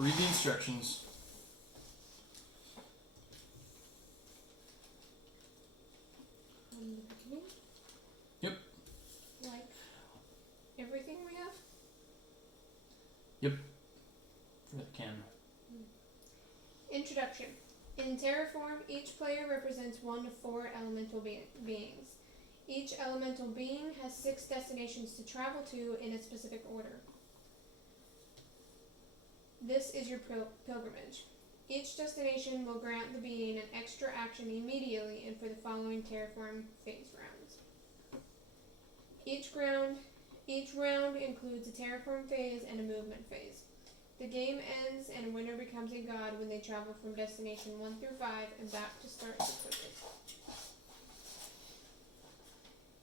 Read the instructions. From the beginning? Yep. Like everything we have? Yep. For the camera. Introduction. In Terraform, each player represents 1 of 4 elemental beings. Each elemental being has 6 destinations to travel to in a specific order. This is your pilgrimage. Each destination will grant the being an extra action immediately and for the following Terraform phase rounds. Each round includes a Terraform phase and a movement phase. The game ends and a winner becomes a god when they travel from destination 1 through 5 and back to start the quickest.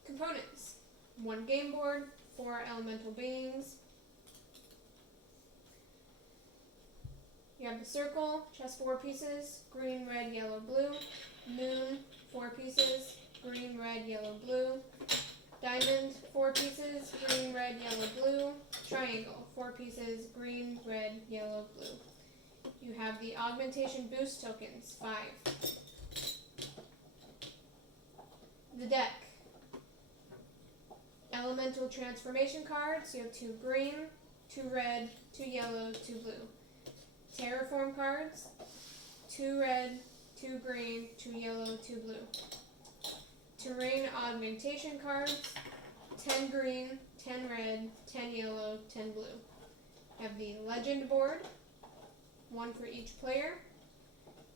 Components. 1 game board, 4 elemental beings. You have the circle, which has 4 pieces, green, red, yellow, blue. Moon, 4 pieces, green, red, yellow, blue. Diamond, 4 pieces, green, red, yellow, blue. Triangle, 4 pieces, green, red, yellow, blue. You have the augmentation boost tokens, 5. The deck. Elemental transformation cards, you have 2 green, 2 red, 2 yellow, 2 blue. Terraform cards, 2 red, 2 green, 2 yellow, 2 blue. Terrain augmentation cards, 10 green, 10 red, 10 yellow, 10 blue. You have the legend board, 1 for each player,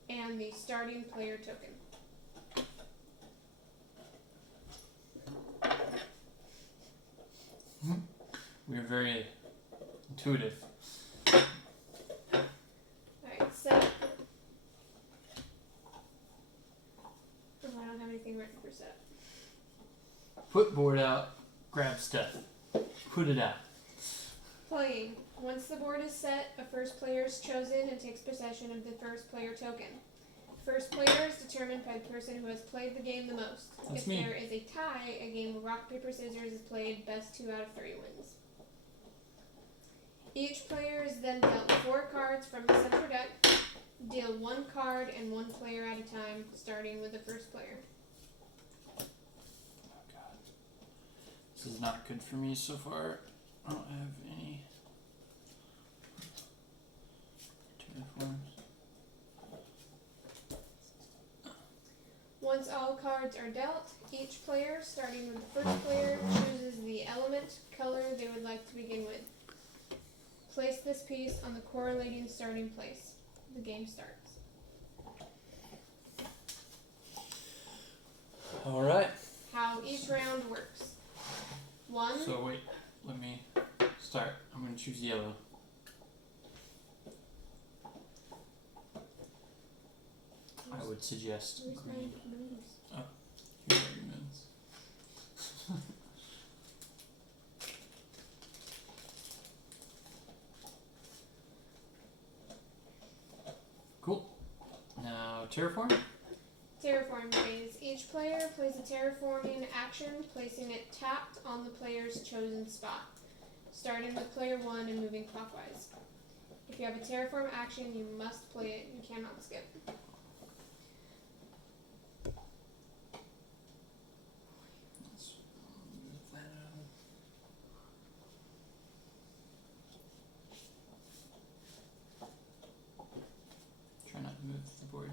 and the starting player token. We are very intuitive. Alright, set. Oh, I don't have anything written for set. Put board out, grab stuff. Put it out. Playing. Once the board is set, a first player is chosen and takes possession of the first player token. First player is determined by the person who has played the game the most. That's if me. there is a tie, a game of rock, paper, scissors is played. Best 2 out of 3 wins. Each player is then dealt 4 cards from the center deck. Deal 1 card and 1 player at a time, starting with the first player. Oh god. This is not good for me so far. I don't have any Terraforms. Once all cards are dealt, each player, starting with the first player, chooses the element color they would like to begin with. Place this piece on the correlating starting place. The game starts. Alright. How each round works. 1. So wait, let me start. I'm going to choose yellow. I would suggest Where's my green. moves? Here are your moons. Cool. Now Terraform. Terraform phase. Each player plays a terraforming action, placing it tapped on the player's chosen spot, starting with player 1 and moving clockwise. If you have a terraform action, you must play it. You cannot skip. Let's move that out. Try not to move the board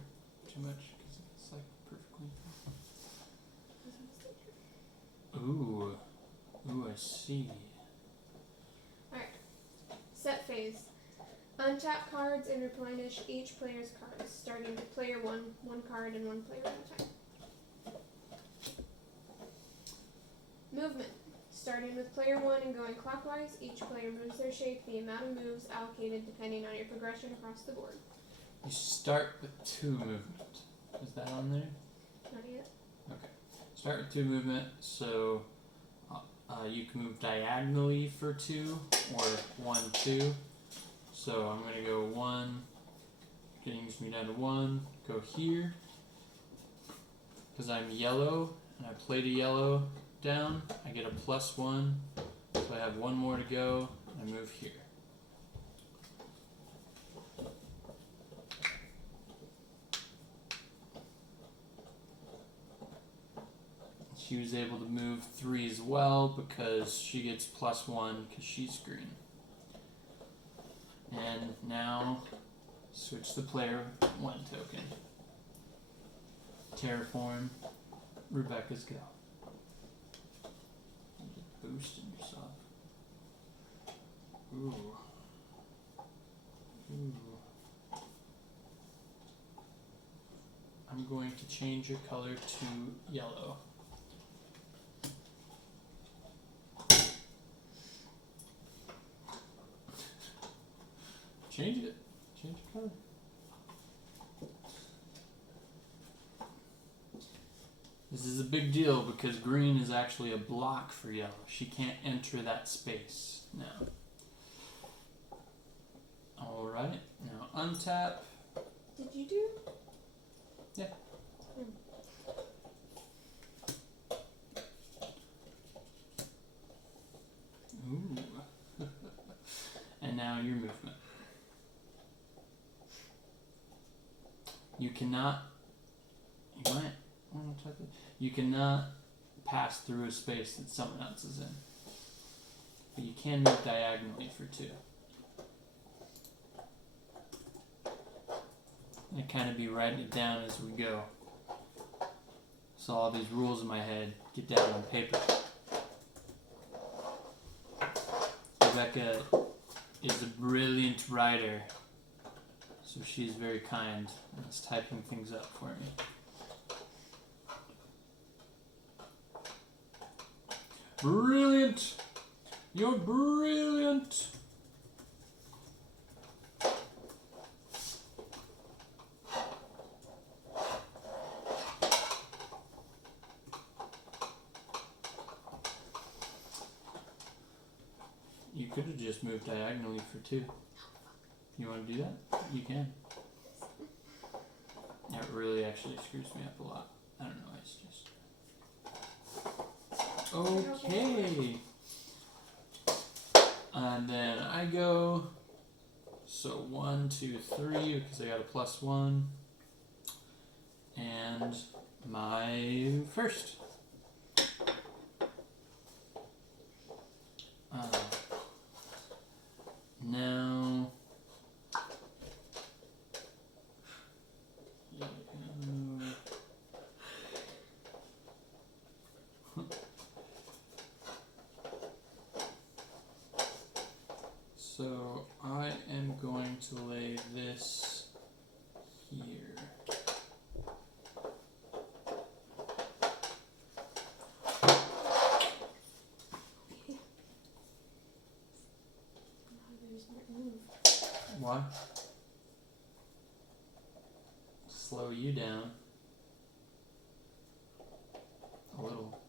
too much because it's like perfectly. Ooh. Ooh, I see. Alright. Set phase. Untap cards and replenish each player's cards, starting with player 1, 1 card and 1 player at a time. Movement. Starting with player 1 and going clockwise, each player moves their shape, the amount of moves allocated depending on your progression across the board. You start with 2 movement. Is that on there? Not yet. Okay. Start with 2 movement, so you can move diagonally for 2 or 1, 2. So I'm going to go 1, getting me down to 1, go here. Because I'm yellow and I played a yellow down, I get a +1. So I have 1 more to go, and I move here. She was able to move 3 as well because she gets +1 because she's green. And now, switch the player 1 token. Terraform, Rebecca's go. Just boosting yourself. Ooh. I'm going to change your color to yellow. Change it. Change the color. This is a big deal because green is actually a block for yellow. She can't enter that space now. Alright, now untap. Did you do? Yeah. Ooh. And now your movement. You cannot. You might want to check it. You cannot pass through a space that someone else is in. But you can move diagonally for 2. I kind of be writing it down as we go. So all these rules in my head get down on paper. Rebecca is a brilliant writer, so she's very kind and is typing things up for me. Brilliant! You're brilliant! You could have just moved diagonally for 2. You want to do that? You can. That really actually screws me up a lot. I don't know, it's just... Okay. And then I go... So 1, 2, 3, because I got a +1. And my first. Now... So I am going to lay this here. Why? Slow you down. A little.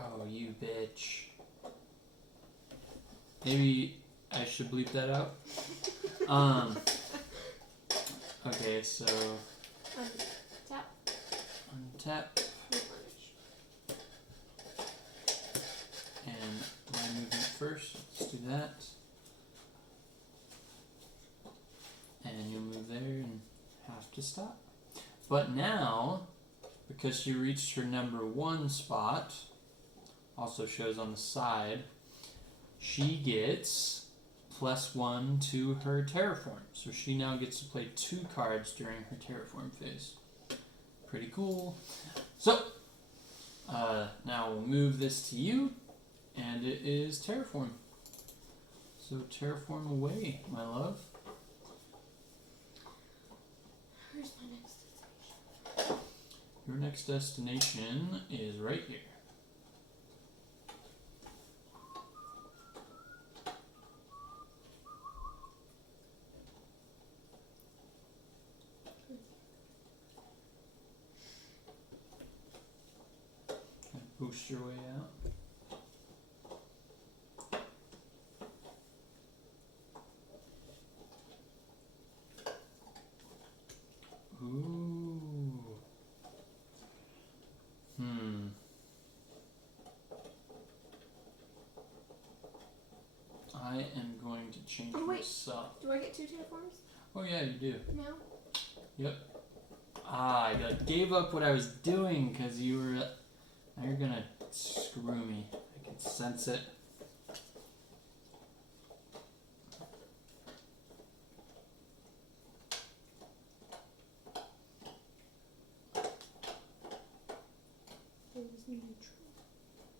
Oh, you bitch. Maybe I should bleep that out. Okay, so untap. And my movement first. Let's do that. And you'll move there and have to stop. But now, because she reached her number 1 spot, also shows on the side, she gets +1 to her Terraform. So she now gets to play 2 cards during her Terraform phase. Pretty cool. So, now we'll move this to you, and it is Terraform. So Terraform away, my love. Where's my next destination? Your next destination is right here. Boost your way out. Ooh. I am going to change myself. Do I get 2 too? terraforms? Oh yeah, you do. No. Yep. I gave up what I was doing because you were. Now you're gonna screw me. I can sense it.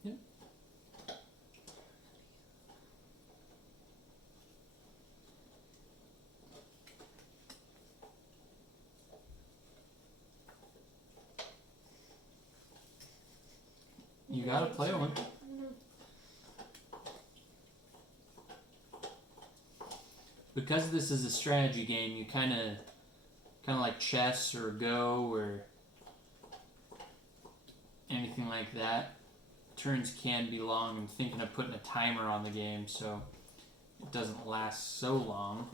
Yep. You gotta play one. Because this is a strategy game, you kind of like chess or Go or anything like that. Turns can be long. I'm thinking of putting a timer on the game so it doesn't last so long.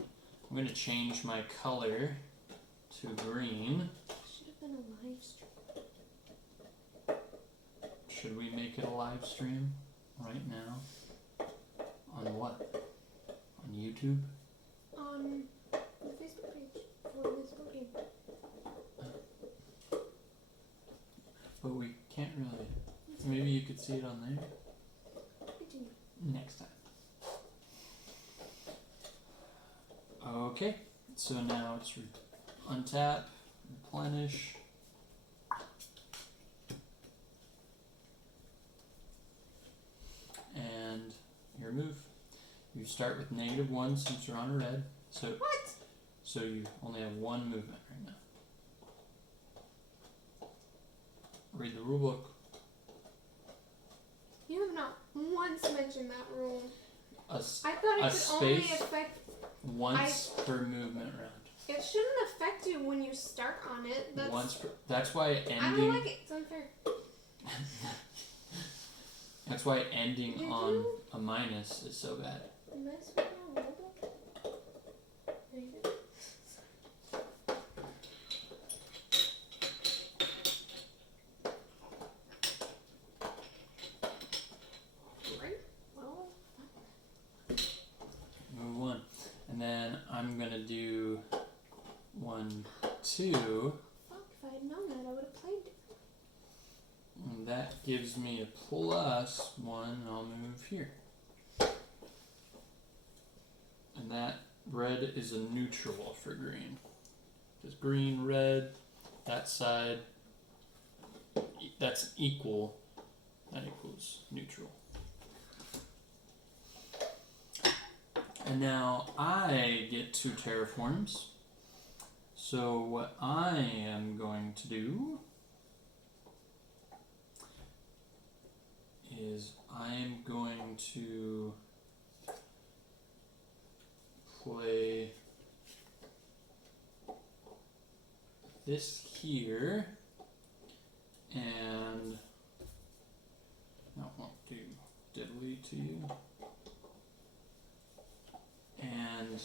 I'm going to change my color to green. Should have been a live stream. Should we make it a live stream right now? On what? On YouTube? On the Facebook page for this board game. But we can't really. Maybe you could see it on there next time. Okay, so now it's untap, replenish. And your move. You start with -1 since you're on a red. So what? So you only have one movement right now. Read the rule book. You have not once mentioned that rule. I thought it could only affect once per movement round. It shouldn't affect you when you start on it. That's why ending. I don't like it. It's unfair. That's why ending on a minus is so bad. Mess with my rule book? There you go. Right? Well, Move 1. And then I'm going to do 1, 2. fuck, if I had known that, I would have played it. And that gives me a +1, and I'll move here. And that red is a neutral for green. Because green, red, that side, that's equal. That equals neutral. And now I get 2 terraforms. So what I am going to do is I am going to play this here, and that won't do diddly to you. And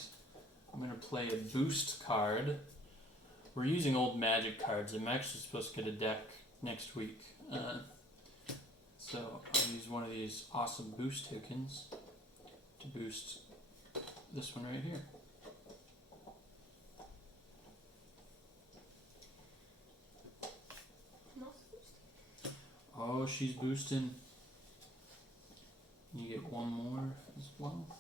I'm going to play a boost card. We're using old magic cards. I'm actually supposed to get a deck next week. So I'll use one of these awesome boost tokens to boost this one right here. Oh, she's boosting. You get one more as well.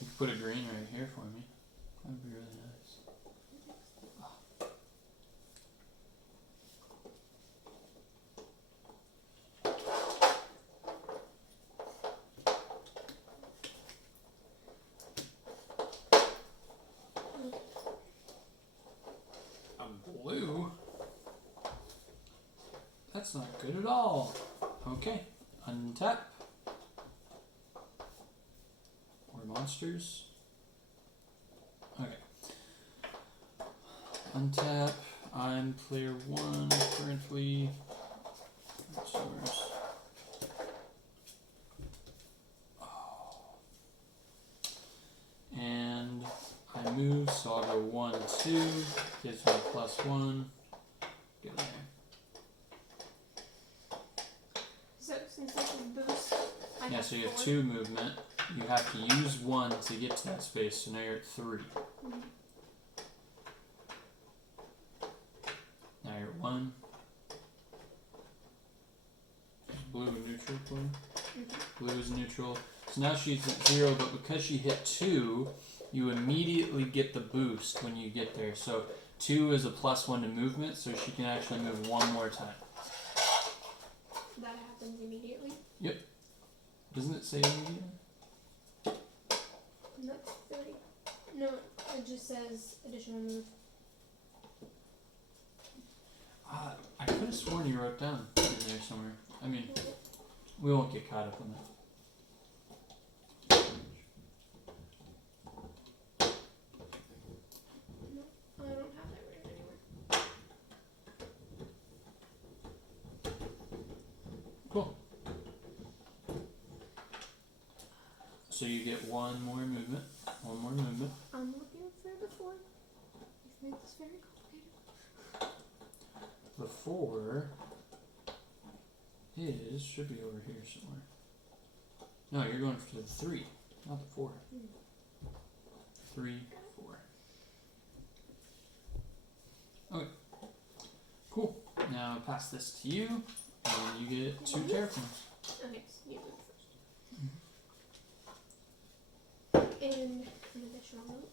You could put a green right here for me. That'd be really nice. Blue? That's not good at all. Okay, untap. Or monsters. Okay. Untap. I'm player 1 currently. That's yours. Oh. And I move, so I'll go 1, 2. Gives me +1. Go there. So since this is so you have 4. 2 movement. You have to use 1 to get to that space, so now you're at 3. Mhm. Now you're at 1. Is blue a neutral player? Blue is neutral. So now she's at 0, but because she hit 2, you immediately get the boost when you get there. So 2 is a +1 to movement, so she can actually move 1 more time. That happens immediately. Doesn't it say immediately? Not 30. No, it just says additional move. I could have sworn you wrote down in there somewhere. I mean, we won't get caught up in that. No, I don't have that written anywhere. Cool. So you get 1 more movement. 1 more movement. I'm looking for the 4. You've made this very complicated. The 4 should be over here somewhere. No, you're going for the 3, not the 4. 3, 4. Okay. Cool. Now pass this to you, and you get 2 terraforms. Okay, so you move first. And an additional move.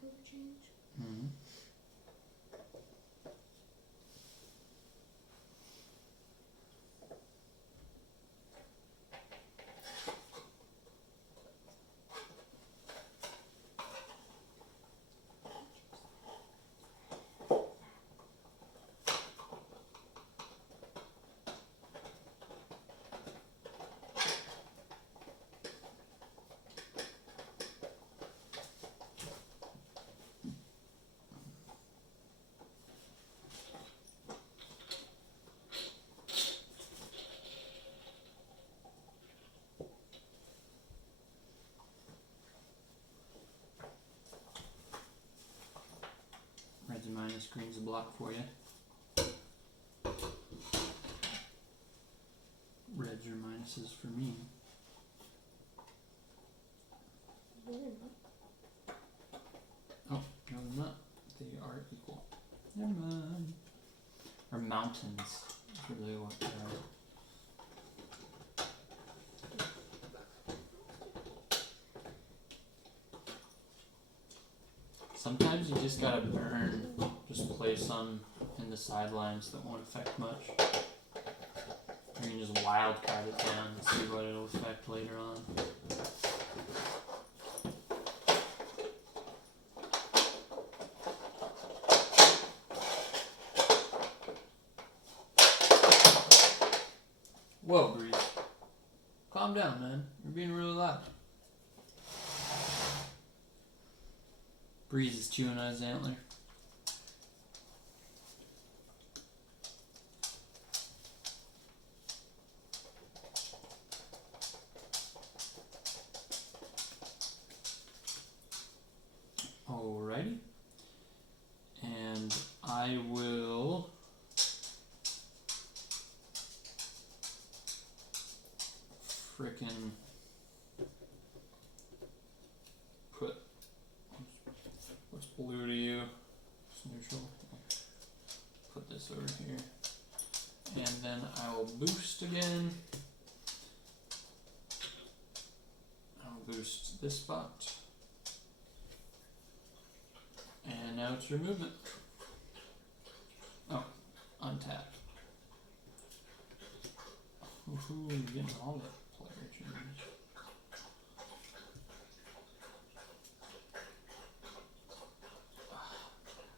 Color change. Mm-hmm. Reds and minus, green's a block for you. Reds are minuses for me. Oh, no, they're not. They are equal. Never mind. Or mountains is really what they are. Sometimes you just gotta burn, just play some in the sidelines that won't affect much. Or you can just wild card it down and see what it'll affect later on. Whoa, Breeze. Calm down, man. You're being really loud. Breeze is chewing on his antler. Alrighty. And I will frickin' put what's blue to you? It's neutral. Put this over here. And then I will boost again. I'll boost this spot. And now it's your movement. Oh, untap. Ooh, getting all the player change.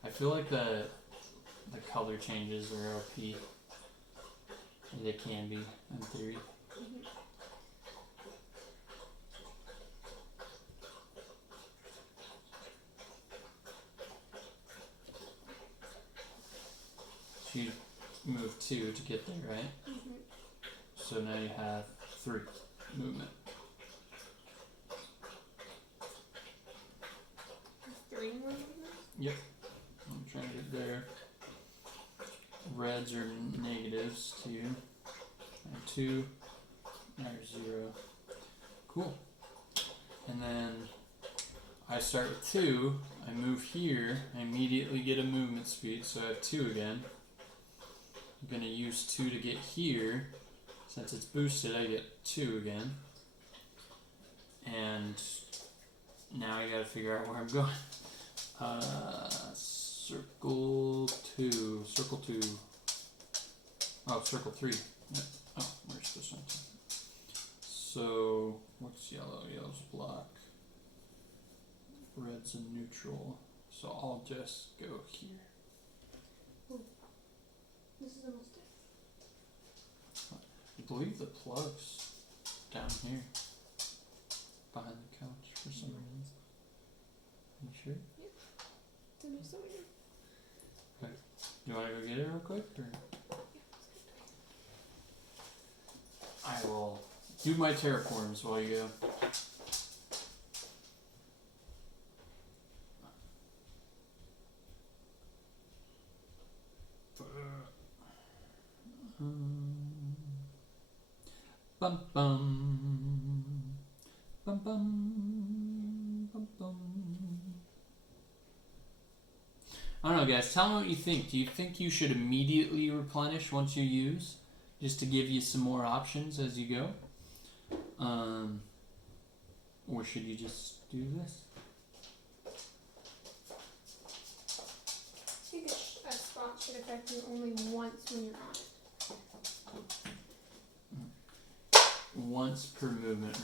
I feel like the color changes are OP. They can be, in theory. So you move 2 to get there, right? So now you have 3 movement. 3 more movements? Yep. I'm trying to get there. Reds are negatives to you. And 2. There's 0. Cool. And then I start with 2. I move here. I immediately get a movement speed, so I have 2 again. I'm going to use 2 to get here. Since it's boosted, I get 2 again. And now I gotta figure out where I'm going. Circle 2. Circle 2. Oh, circle 3. Yep. Oh, where's this one? So, what's yellow? Yellow's a block. Red's a neutral. So I'll just go here. This is almost it. I believe the plug's down here. Behind the couch for some reason. You sure? It's under somewhere. You want to go get it real quick? Or? I will do my terraforms while you go. Bum bum. Bum bum. Bum bum. I don't know, guys. Tell me what you think. Do you think you should immediately replenish once you use, just to give you some more options as you go? Or should you just do this? I think a spot should affect you only once when you're on it. Once per movement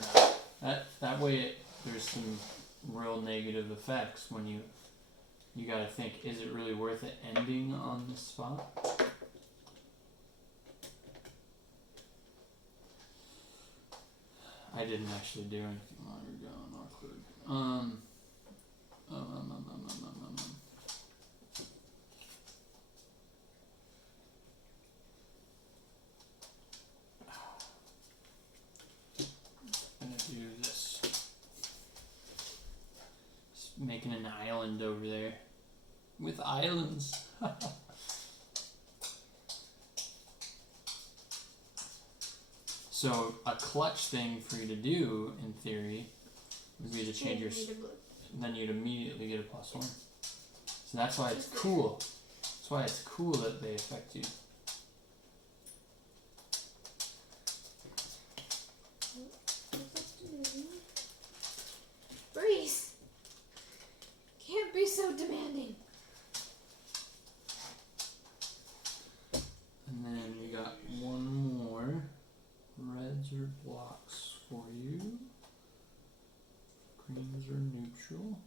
round. That way there's some real negative effects when you gotta think, is it really worth it ending on this spot? I didn't actually do anything while you were going awkward. I'm gonna do this. Just making an island over there. With islands. So a clutch thing for you to do, in theory, would be to change your... Then you'd immediately get a +1. So that's why it's cool. That's why it's cool that they affect you. Breeze! Can't be so demanding. And then we got one more. Reds are blocks for you. Greens are neutral.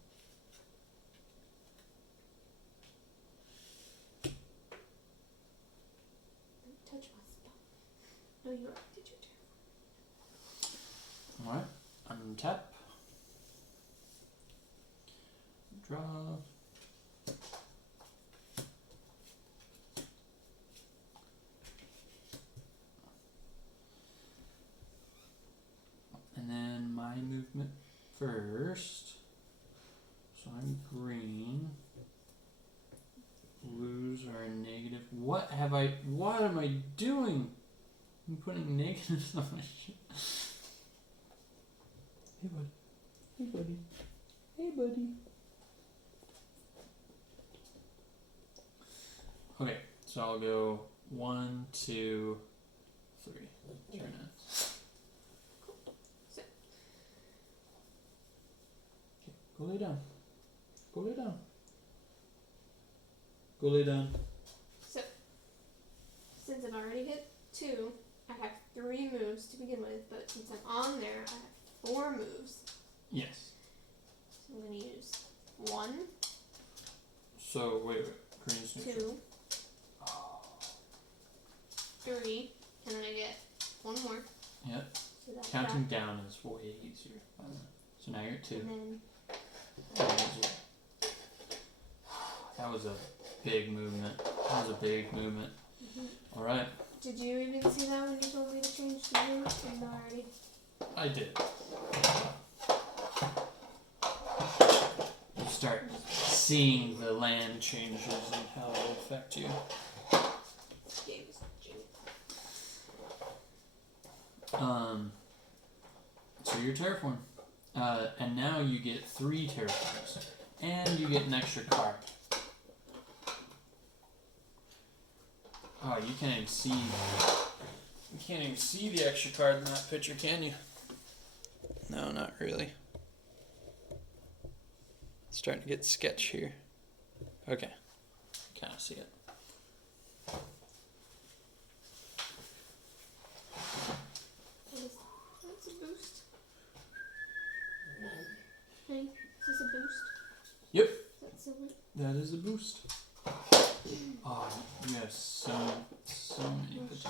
Don't touch my spot. No, you already did your turn. Alright, untap. Draw. And then my movement first. So I'm green. Blues are negative. What am I doing? I'm putting negatives on my shit. Hey buddy. Hey buddy. Hey buddy. Okay, so I'll go 1, 2, 3. Turn it. Go lay down. Go lay down. Go lay down. So, since I've already hit 2, I have 3 moves to begin with, but since I'm on there, I have 4 moves. Yes. So I'm going to use 1, So, wait. Green's neutral. 2, 3, and then I get 1 more. Yep. So that's Counting down is way easier. So now you're at 2. And then That was a big movement. Alright. did you even see that when you told me to change the move? Or no, already? I did. You start seeing the land changes and how it will affect you. Games. So you're Terraform. And now you get 3 Terraforms. And you get an extra card. Oh, you can't even see. You can't even see the extra card in that picture, can you? No, not really. It's starting to get sketch here. Okay. Kind of see it. That's a boost. Hey, is this a boost? Yep. Is that silly? That is a boost. Oh, you have so many potentials.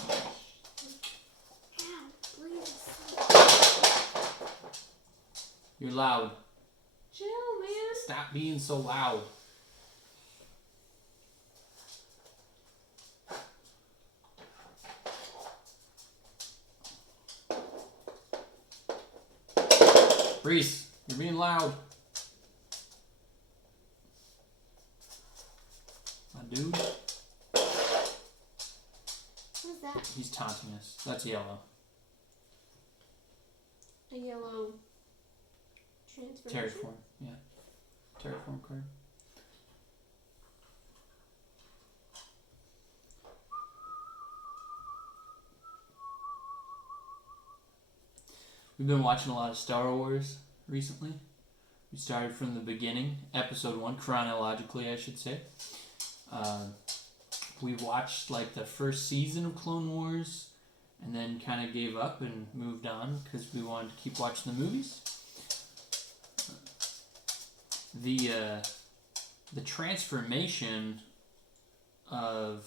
Ow, please. You're loud. Chill, man. Stop being so loud. Reese, you're being loud. My dude. What is that? He's taunting us. That's yellow. A yellow transformation? Terraform, yeah. Terraform card. We've been watching a lot of Star Wars recently. We started from the beginning, episode 1, chronologically, I should say. We watched like the first season of Clone Wars, and then kind of gave up and moved on because we wanted to keep watching the movies. The transformation of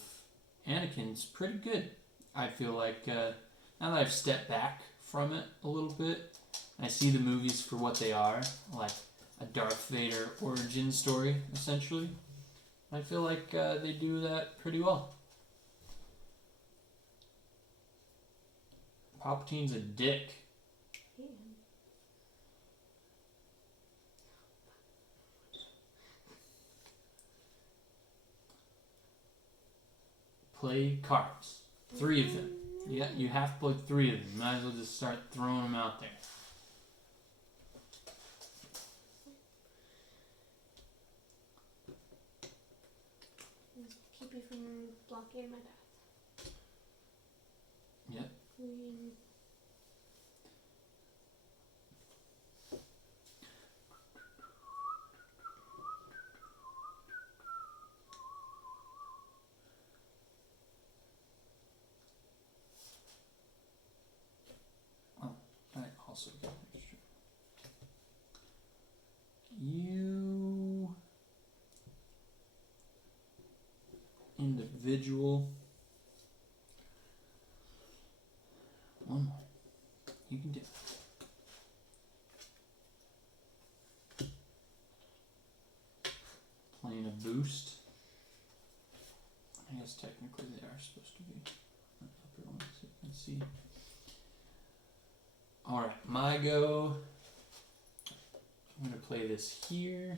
Anakin's pretty good. I feel like now that I've stepped back from it a little bit, I see the movies for what they are, like a Darth Vader origin story, essentially. I feel like they do that pretty well. Palpatine's a dick. Yeah. Play cards. 3 of them. Yeah, you have to play 3 of them. You might as well just start throwing them out there. Keep you from blocking my path. Yep. Green. I also get extra. You individual. One more. You can do it. Playing a boost. I guess technically they are supposed to be an upper one, so you can see. Alright, my go. I'm going to play this here.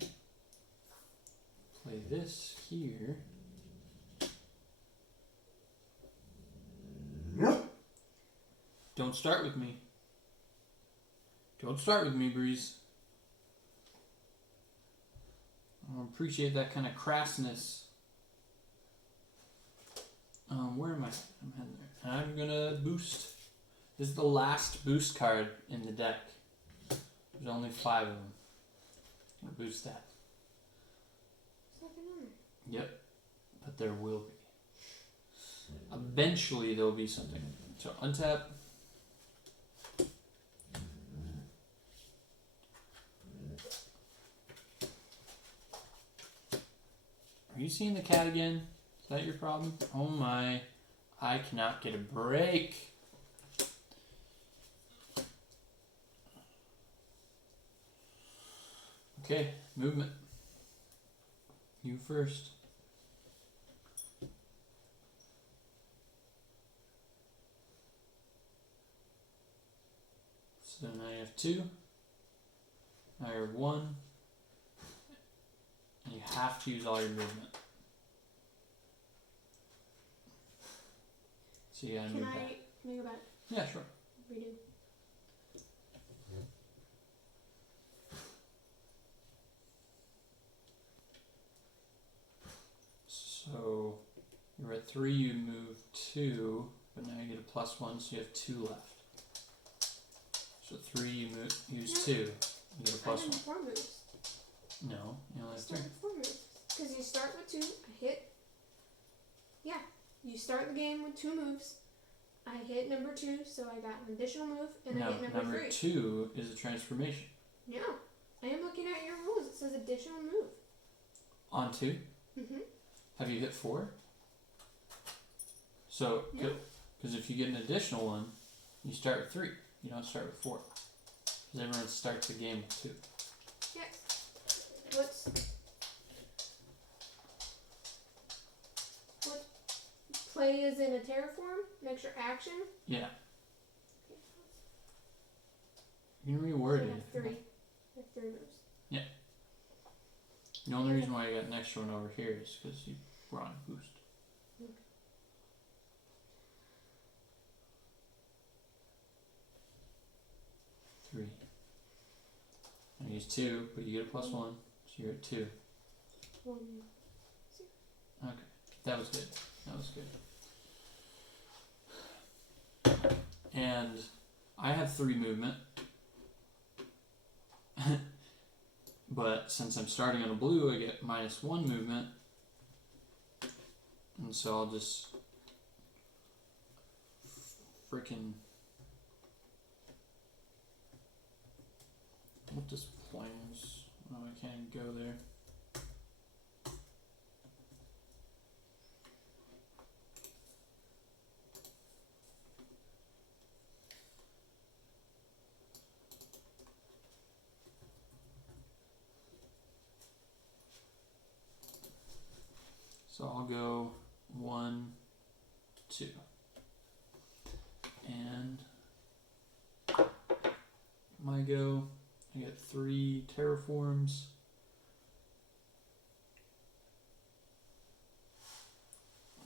Play this here. Don't start with me. Don't start with me, Breeze. I don't appreciate that kind of crassness. Where am I? I'm heading there. And I'm gonna boost. This is the last boost card in the deck. There's only 5 of them. I'm gonna boost that. There's nothing on there. Yep. But there will be. Eventually there'll be something. So untap. Are you seeing the cat again? Is that your problem? Oh my. I cannot get a break. Okay, movement. You first. So now I have 2. I have 1. And you have to use all your movement. So you gotta move back. Can I go back? Yeah, sure. Redo. So you're at 3, you move 2, but now you get a +1, so you have 2 left. So 3, you use 2, you get a I +1. have 4 moves. No, you only have 3. Start with 4 moves. Because you start with 2, I hit. Yeah, you start the game with 2 moves. I hit number 2, so I got an additional move, and I hit number 3. 2 is a transformation. No, I am looking at your rules. It says additional move. On 2? Mm-hmm. Have you hit 4? So, No. because if you get an additional one, you start with 3. You don't start with 4. Because everyone starts the game with 2. Yes. What play is in a Terraform? An extra action? Yeah. You can reword I it. have 3. I have 3 moves. The only reason why you got an extra one over here is because you were on a boost. Okay. Three. I use 2, but you get a +1, so you're at 2. 1. Okay, that was good. That was good. And I have 3 movement. But since I'm starting on a blue, I get -1 movement. And so I'll just freaking what does plans? Oh, I can't go there. So I'll go 1, 2. And my go, I get 3 terraforms.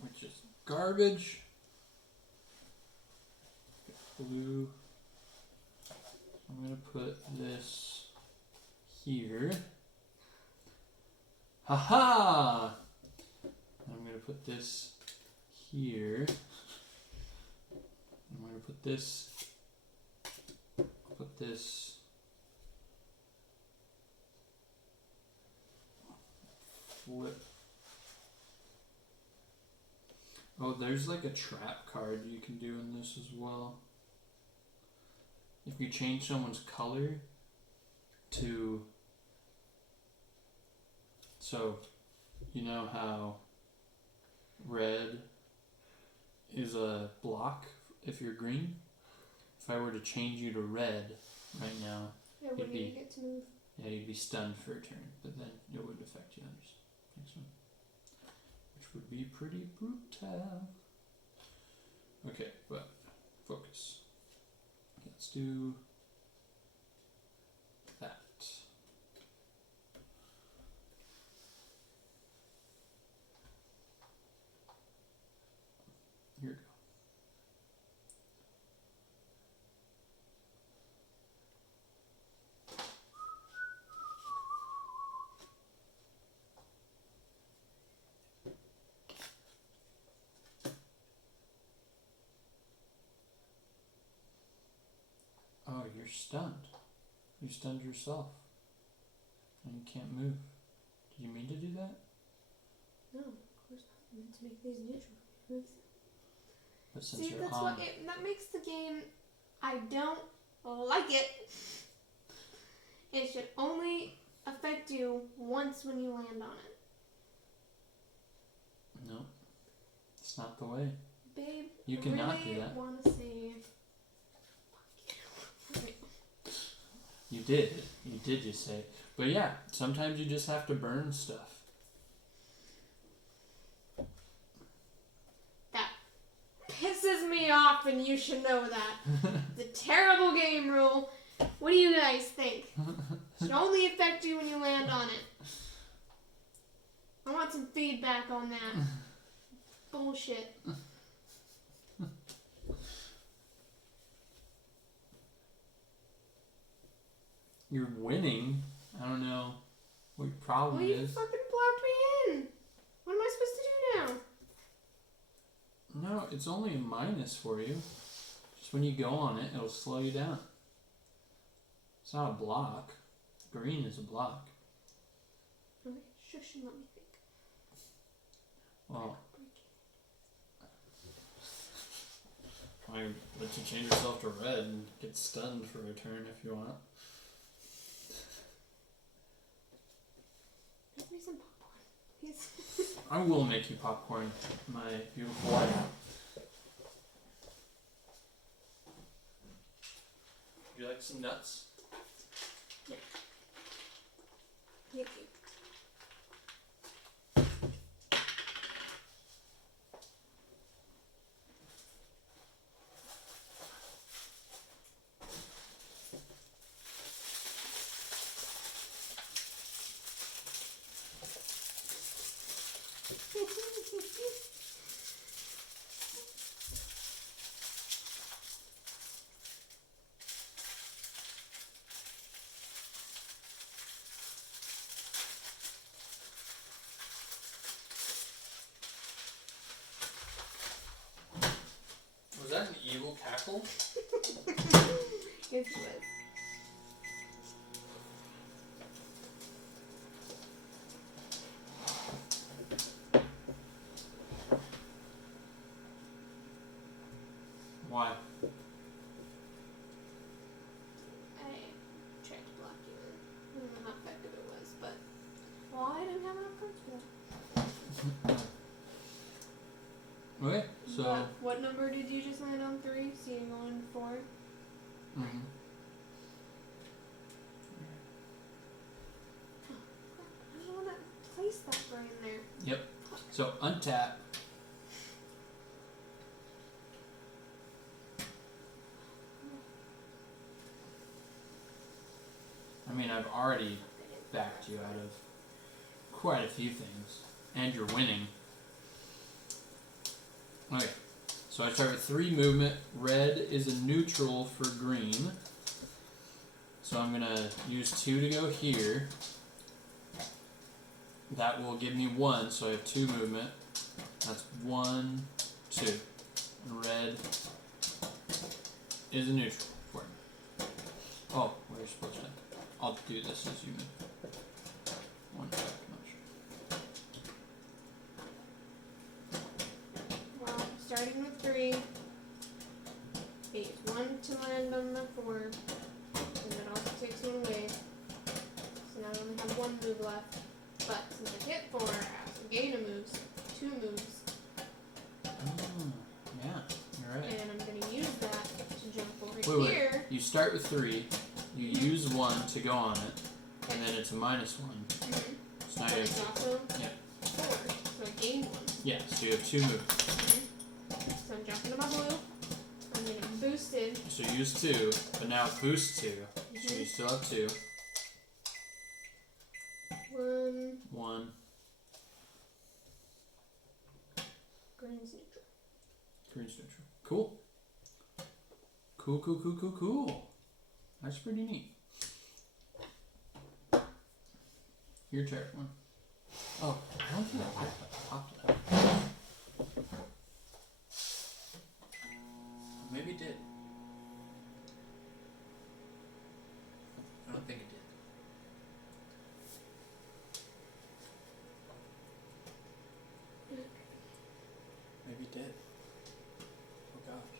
Which is garbage. Blue. I'm gonna put this here. Haha! I'm gonna put this here. I'm gonna put this. Put this. Flip. Oh, there's like a trap card you can do in this as well. If you change someone's color to. So, you know how red is a block if you're green? If I were to change you to red right now, I wouldn't even get to move. yeah, you'd be stunned for a turn, but then it would affect you others. Next one. Which would be pretty brutal. Okay, but focus. Let's do that. Here we go. Oh, you're stunned. You stunned yourself. And you can't move. Did you mean to do that? No, of course not. I meant to make these neutral moves. But since See, you're that's on, what that makes the game. I don't like it. It should only affect you once when you land on it. no, it's not the way. Babe, You cannot really do that. Want to save? You did just say it. But yeah, sometimes you just have to burn stuff. That pisses me off, and you should know that. The terrible game rule. What do you guys think? It should only affect you when you land on it. I want some feedback on that. Bullshit. You're winning. I don't know what your problem Well, you is. fucking blocked me in. What am I supposed to do now? No, it's only a minus for you. Just when you go on it, it'll slow you down. It's not a block. Green is a block. Okay, shush and let me think. Well, I can let you change yourself to red and get stunned for a turn if you want. Make me some popcorn, please. I will make you popcorn, my beautiful wife. Would you like some nuts? Thank you. Was that an evil cackle? Yes, it was. Why? I tried to block you. I don't know how effective it was, but well, I didn't have enough cards for that. Okay, so. What number did you just land on? 3? So you're going 4? Mm-hmm. I don't want to place that right in there. Yep. So untap. I mean, I've already backed you out of quite a few things, and you're winning. Okay, so I start with 3 movement. Red is a neutral for green. So I'm gonna use 2 to go here. That will give me 1, so I have 2 movement. That's 1, 2. And red is a neutral for me. Oh, we're supposed to. I'll do this as you move. 1 second, not sure. Well, starting with 3. I use 1 to land on the 4. And that also takes 1 away. So now I only have 1 move left. But since I hit 4, I also gain a move. 2 moves. Oh, yeah, you're right. And I'm going to use that to jump over here. Wait. You start with 3, you use 1 to go on it, and then it's a -1. Mm-hmm. So now But you it's have also 4. 4. So I gain 1. Yeah, so you have 2 moves. Mm-hmm. So I'm jumping to my blue. I'm getting boosted. So you use 2, but now it boosts 2. So you still have 2. 1. Green's neutral. Green's neutral. Cool. Cool. That's pretty neat. Your Terraform. Oh, I don't think I popped that. Maybe it did. I don't think it did. Maybe it did. Oh gosh.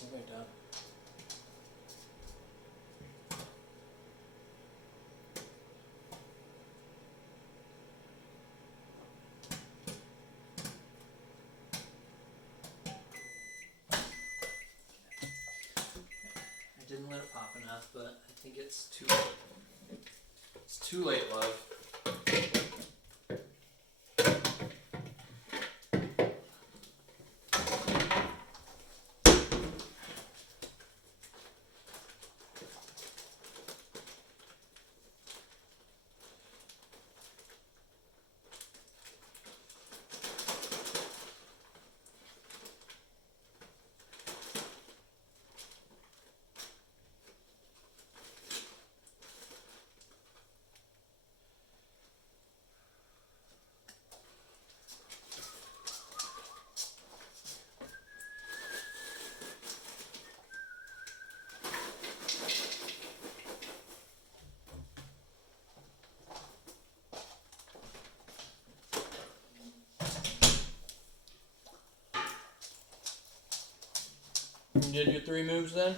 What have I done? I didn't let it pop enough, but I think it's too late. It's too late, love. You did your 3 moves then?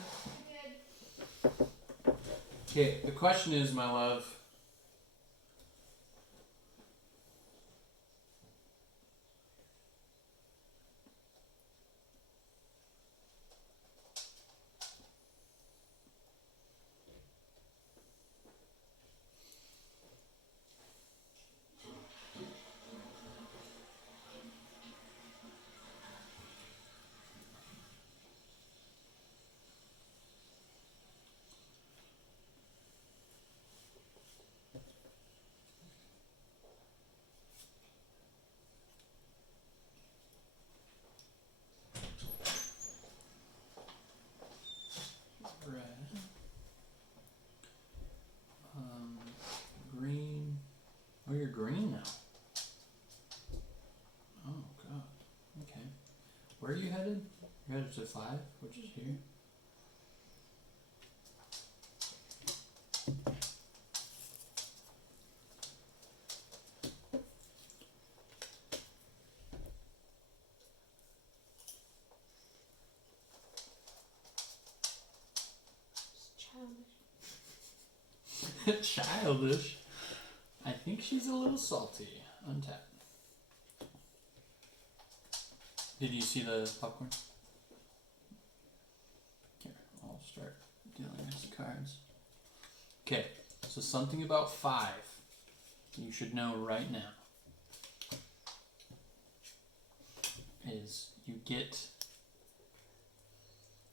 Okay, the question is, my love. Red. Green. Oh, you're green now. Oh, God. Okay. Where are you headed? You're headed to 5, which is here. It's childish. Childish. I think she's a little salty. Untap. Did you see the popcorn? Here, I'll start dealing these cards. Okay, so something about 5 you should know right now is you get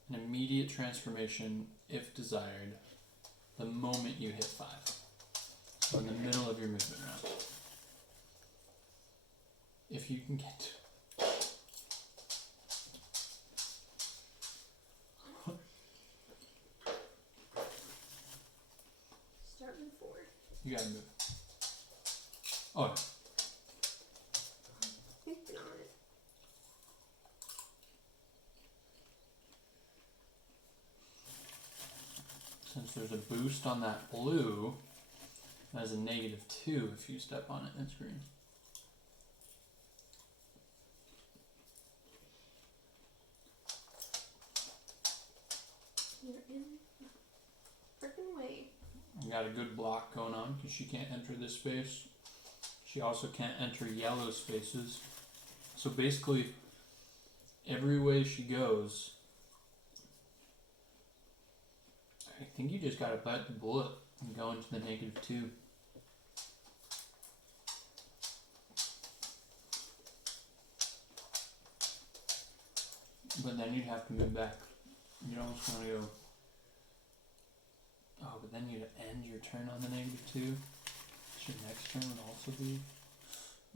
an immediate transformation if desired the moment you hit 5. So in the middle of your movement round. If you can get to Start with 4. you gotta move. Oh, Thinking on it. since there's a boost on that blue, that is a -2 if you step on it. It's green. You're in the frickin' way. You got a good block going on because she can't enter this space. She also can't enter yellow spaces. So basically, every way she goes, I think you just gotta bite the bullet and go into the -2. But then you'd have to move back. You'd almost want to go. Oh, but then you'd end your turn on the -2. So your next turn would also be.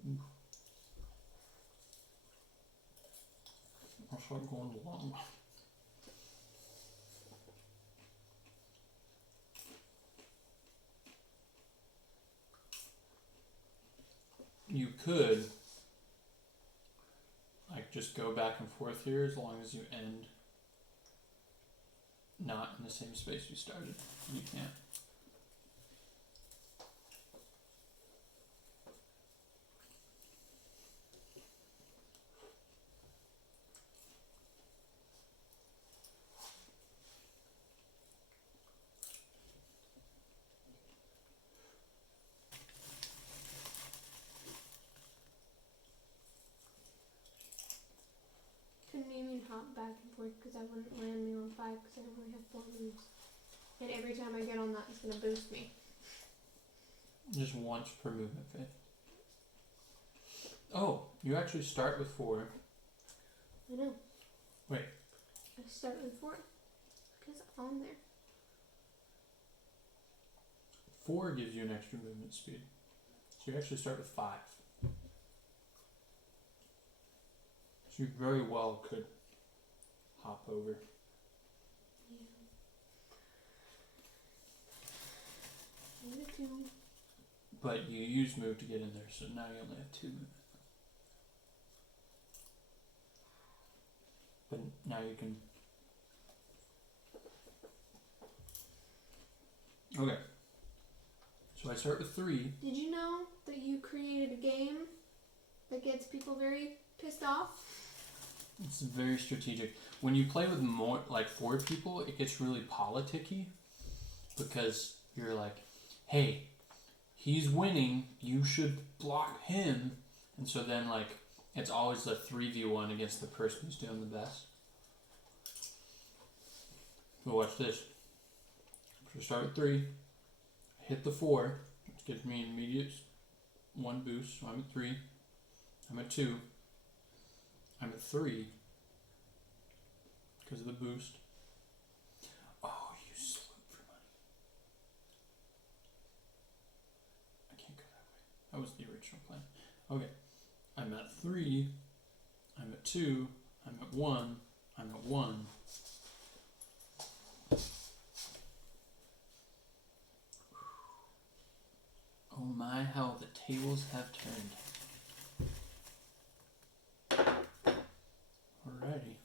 Ooh. I'll start going long. You could, like, just go back and forth here as long as you end not in the same space you started. You can't. Couldn't even hop back and forth because I wouldn't land me on 5 because I only have 4 moves. And every time I get on that, it's going to boost me. Just once per movement phase. Oh, you actually start with 4. I know. Wait. I start with 4 because I'm on there. 4 gives you an extra movement speed. So you actually start with 5. So you very well could hop over. Yeah. -2. But you use move to get in there, so now you only have 2 movement. But now you can. Okay. So I start with 3. Did you know that you created a game that gets people very pissed off? It's very strategic. When you play with more like 4 people, it gets really politicky because you're like, hey, he's winning, you should block him. And so then like it's always a 3v1 against the person who's doing the best. So watch this. So start with 3, hit the 4, which gives me an immediate 1 boost. So I'm at 3, I'm at 2, I'm at 3 because of the boost. Oh, you slope for money. I can't go that way. That was the original plan. Okay, I'm at 3, I'm at 2, I'm at 1, I'm at 1. Oh my, how the tables have turned. Alrighty.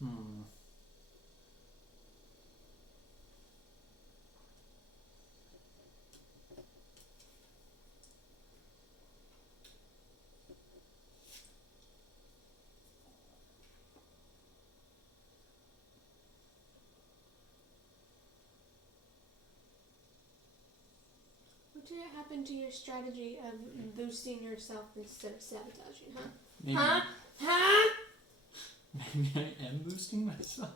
Hmm. What did happen to your strategy of boosting yourself instead of sabotaging, huh? Maybe, Huh? Huh? maybe I am boosting myself.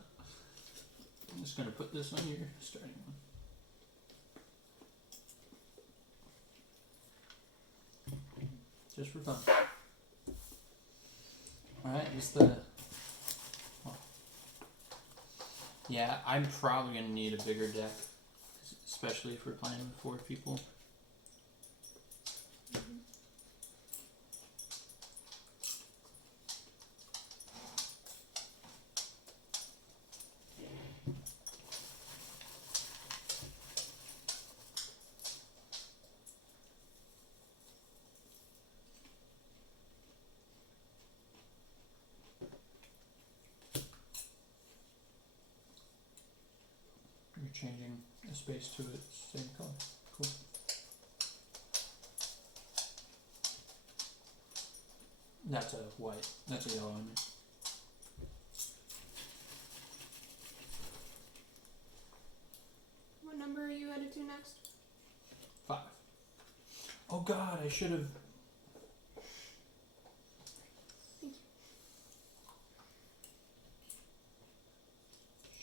I'm just gonna put this on your starting one. Just for fun. Alright, just the... Oh. Yeah, I'm probably gonna need a bigger deck. Especially if we're playing with 4 people. You're changing the space to its same color. Cool. That's a white. That's a yellow on me. What number are you headed to next? 5. Oh god, I should have...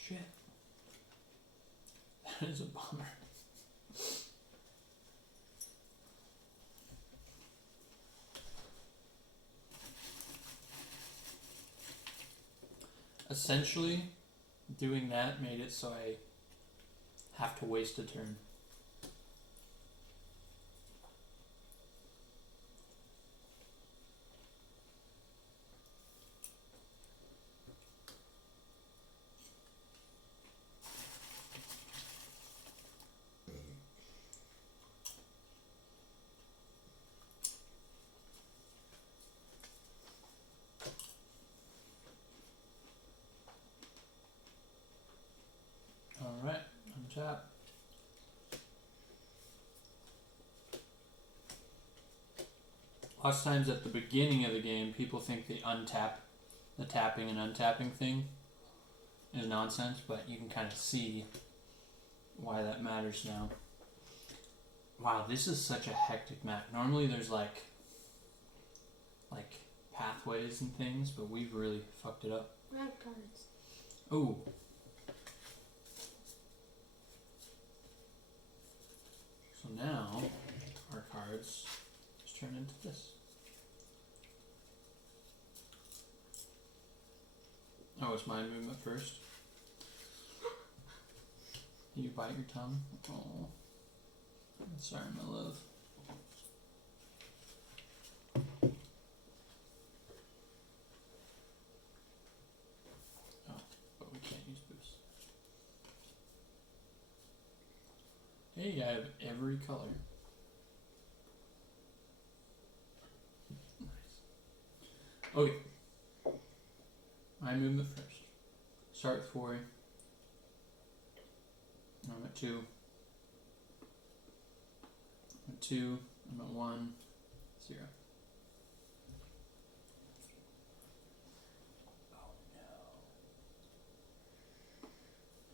Shit. That is a bummer. Essentially, doing that made it so I have to waste a turn. Alright, untap. Lots of times at the beginning of the game, people think the tapping and untapping thing is nonsense, but you can kind of see why that matters now. Wow, this is such a hectic map. Normally there's like pathways and things, but we've really fucked it up. Red cards. Ooh. So now our cards just turn into this. Oh, it's my movement first. You bite your tongue? Oh. Sorry, my love. Oh, but we can't use boost. Hey, I have every color. Nice. Okay. My movement first. Start 4. I'm at 2. I'm at 2. I'm at 1. 0. Oh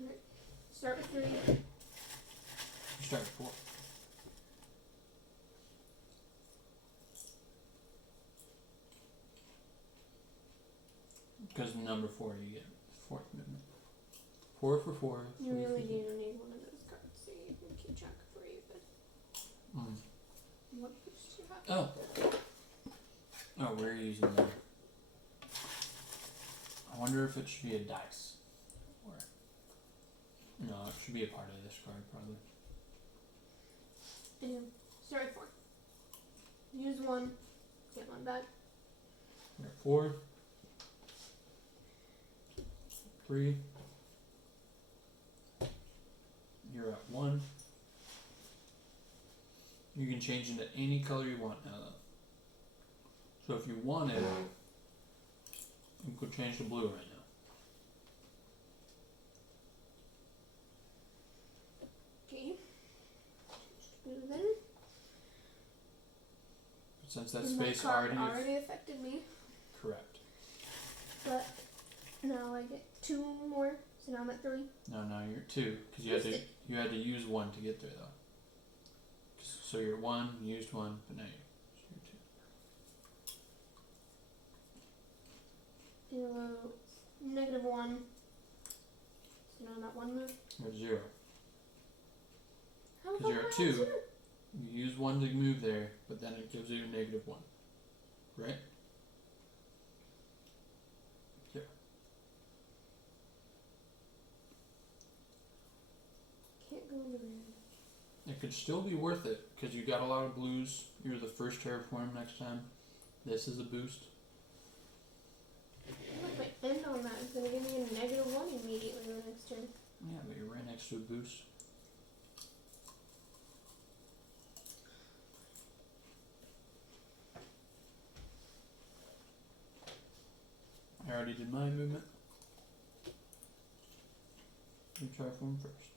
no. Start with 3. Start with 4. Because number 4 you get 4th movement. 4 for 4. You really do need one of those cards so you can keep track of where you've been. What boost you have? Oh, we're using the. I wonder if it should be a dice. Or. No, it should be a part of this card, probably. And start with 4. Use 1, get 1 back. You're at 4. 3. You're at 1. You can change into any color you want now, though. So if you wanted, you could change to blue right now. Okay. Blue then. But since that And space that card already already affected me, correct. but now I get 2 more, so now I'm at 3. No, you're at 2 because you had to use 1 to get there though. So you're at 1, you used 1, but now you're Yellow, -1. So now I'm at 1 move. you're at 0. How Because about you're at I 2. have 0? You use 1 to move there, but then it gives you a -1, right? Can't go in the red. It could still be worth it because you got a lot of blues. You're the first Terraform next time. This is a boost. Look, my end on that is going to give me a -1 immediately the next turn. Yeah, but you're right next to a boost. I already did my movement. You Terraform first.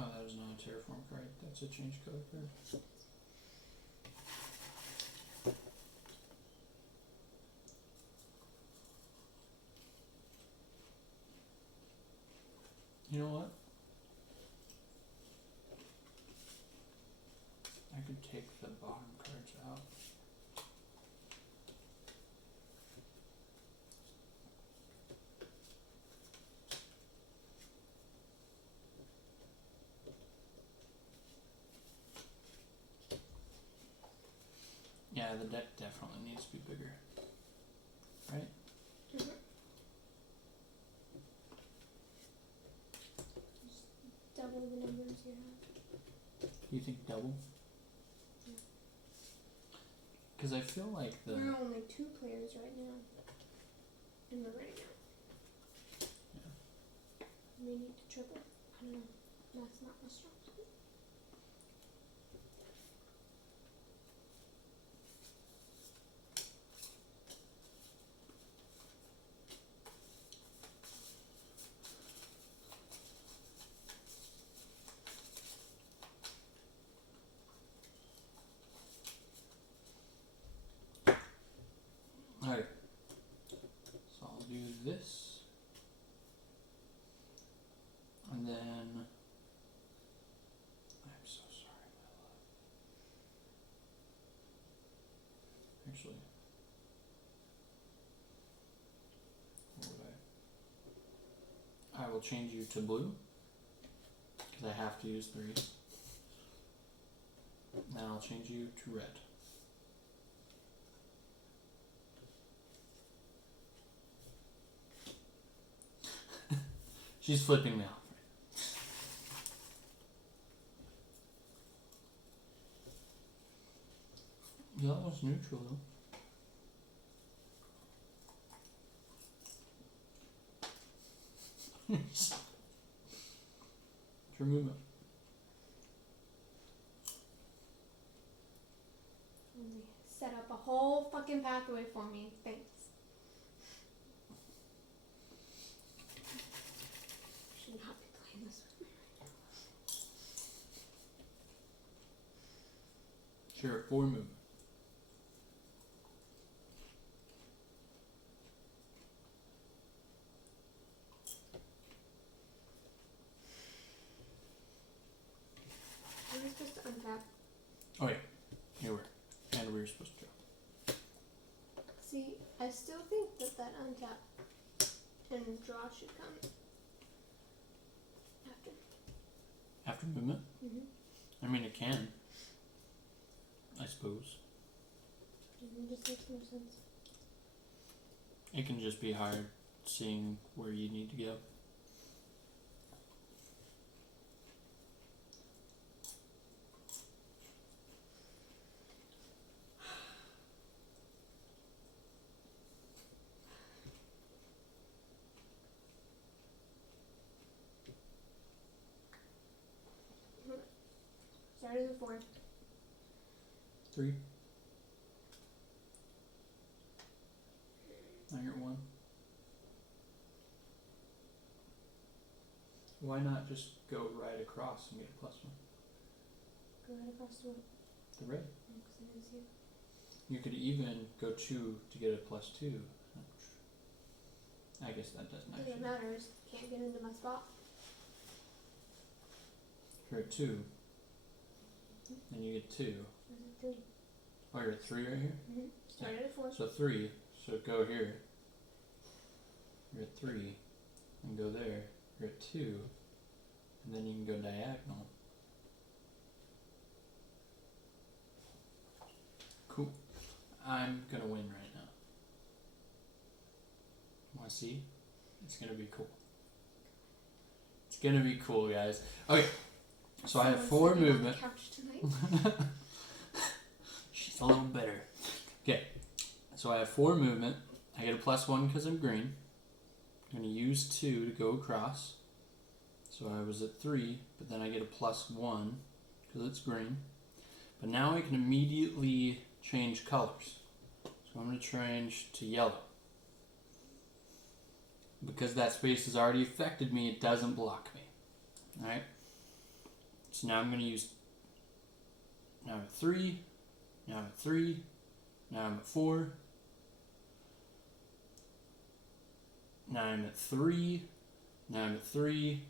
Oh, that was not a Terraform card. That's a change color card. You know what? I could take the bottom cards out. Yeah, the deck definitely needs to be bigger. Right? Mm-hmm. Just double the numbers you have. You think double? Yeah. Because I feel like the. We're only 2 players right now. And we're ready now. Yeah. We need to triple. I don't know. That's not my strong suit. Alright. So I'll do this. And then actually. What would I will change you to blue because I have to use 3. Then I'll change you to red. She's flipping me off. Yellow's neutral though. It's your movement. Set up a whole fucking pathway for me. Thanks. Should not be playing this with me right Sure, 4 movement. now. Are we supposed to untap? Oh yeah, you were. And we were supposed to. See, I still think that untap and draw should come after. After movement? Mm-hmm. I mean, it can. I suppose. It just makes more sense. It can just be hard seeing where you need to go. Started with 4. 3. Now you're at 1. Why not just go right across and get a +1? Go right across to what? The red. Because it is here. You could even go 2 to get a +2. I guess that doesn't actually. Doesn't matter. I just can't get into my spot. You're at 2. Then you get 2. Where's it 3? Oh, you're at 3 right here? Mm-hmm. Started at 4. So 3. So go here. You're at 3. And go there. You're at 2. And then you can go diagonal. Cool. I'm gonna win right now. Wanna see? It's gonna be cool. It's gonna be cool, guys. Okay. So I have 4 movement. On the couch tonight. She's a little bitter. Okay. So I have 4 movement. I get a +1 because I'm green. I'm going to use 2 to go across. So I was at 3, but then I get a +1 because it's green. But now I can immediately change colors. So I'm going to change to yellow. Because that space has already affected me, it doesn't block me. Alright? So now I'm going to use. Now I'm at 3. Now I'm at 3. Now I'm at 4. Now I'm at 3. Now I'm at 3.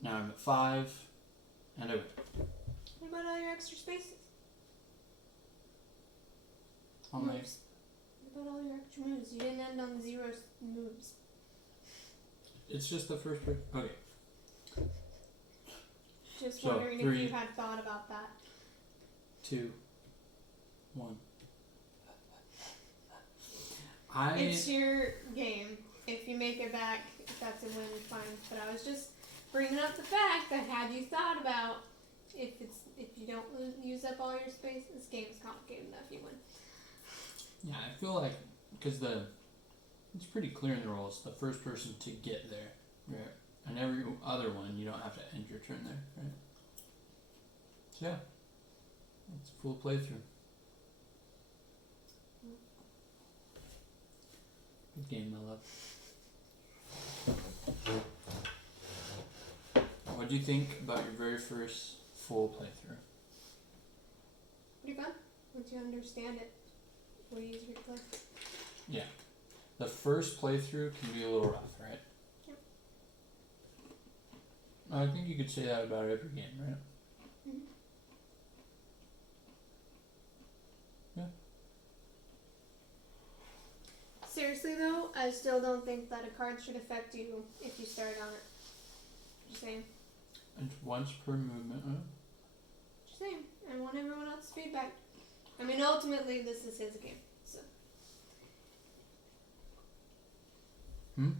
Now I'm at 5. And I win. What about all your extra spaces? All my. Moves. What about all your extra moves? You didn't end on 0 moves. It's just the first person. Okay. Just So, wondering 3, if you had thought about that. 2, 1. It's your game. If you make it back, if that's a win, fine. But I was just bringing up the fact that had you thought about if you don't use up all your space, this game is complicated enough. You win. Yeah, I feel like because it's pretty clear in the rules. The first person to get there, right? And every other one, you don't have to end your turn there, right? So yeah, it's a full playthrough. Good game, my love. What do you think about your very first full playthrough? Pretty fun. Once you understand it, what do you use replay? Yeah. The first playthrough can be a little rough, right? Yep. I think you could say that about every game, right? Mm-hmm. Yeah. Seriously though, I still don't think that a card should affect you if you start on it. Just saying. And once per movement. Just saying. I want everyone else's feedback. I mean, ultimately, this is his game. So. Hmm?